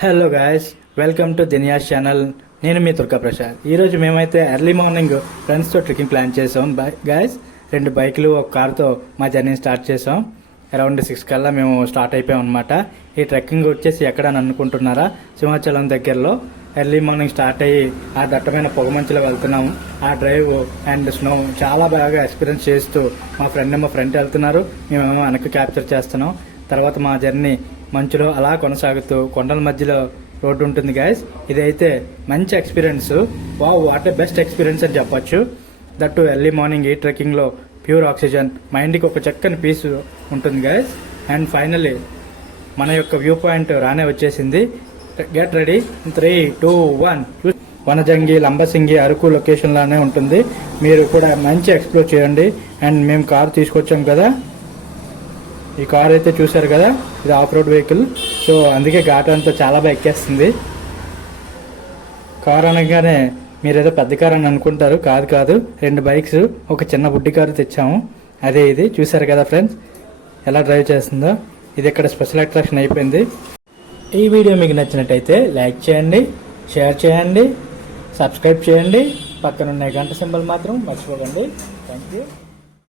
Hello guys, welcome to దినియాస్ channel. నేను మీ దుర్గా ప్రసాద్. ఈరోజు మేమైతే ఎర్లీ మార్నింగ్ ఫ్రెండ్స్తో ట్రెక్కింగ్ ప్లాన్ చేసాం. గాయస్, 2 బైకులు ఒక కార్తో మా జర్నీ స్టార్ట్ చేసాం. అరౌండ్ 6 కల్లా మేము స్టార్ట్ అయిపోయాం అనమాట. ఈ ట్రెక్కింగ్ వచ్చేసి ఎక్కడని అనుకుంటున్నారా, సింహాచలం దగ్గరలో ఎర్లీ మార్నింగ్ స్టార్ట్ అయ్యి ఆ దట్టమైన పొగమంచులో వెళ్తున్నాము. ఆ డ్రైవ్ అండ్ స్నో చాలా బాగా ఎక్స్పీరియన్స్ చేస్తూ మా ఫ్రెండ్ వెళ్తున్నారు, మేమేమో వెనక్కి క్యాప్చర్ చేస్తున్నాం. తర్వాత మా జర్నీ మంచులో అలా కొనసాగుతూ కొండల మధ్యలో రోడ్డు ఉంటుంది గాయస్. ఇదైతే మంచి experience. What a best experience అని చెప్పొచ్చు. దట్టు ఎర్లీ మార్నింగ్ ఈ ట్రెక్కింగ్లో ప్యూర్ ఆక్సిజన్, మైండ్కి ఒక చక్కని పీస్ ఉంటుంది గాయస్. అండ్ ఫైనల్లీ మన యొక్క వ్యూ పాయింట్ రానే వచ్చేసింది. Get ready, 3, 2, 1. వనజంగి, లంబసింగి, అరకు లొకేషన్లోనే ఉంటుంది. మీరు కూడా మంచి ఎక్స్ప్లోర్ చేయండి. అండ్ మేము కారు తీసుకొచ్చాం కదా, ఈ కార్ అయితే చూసారు కదా, ఇది ఆఫ్ రోడ్ వెహికల్. సో అందుకే ఘాట్ అంతా చాలా బాగా ఎక్కేస్తుంది. కార్ అనగానే మీరేదో పెద్ద కార్ అని అనుకుంటారు, కాదు. 2 బైక్స్, ఒక చిన్న బుడ్డి కారు తెచ్చాము. అదే ఇది చూసారు కదా ఫ్రెండ్స్, ఎలా డ్రైవ్ చేస్తుందో. ఇది ఇక్కడ స్పెషల్ అట్రాక్షన్ అయిపోయింది. ఈ వీడియో మీకు నచ్చినట్టయితే లైక్ చేయండి, షేర్ చేయండి, సబ్స్క్రైబ్ చేయండి. పక్కనున్న గంట సింబల్ మాత్రం మర్చిపోకండి. Thank you.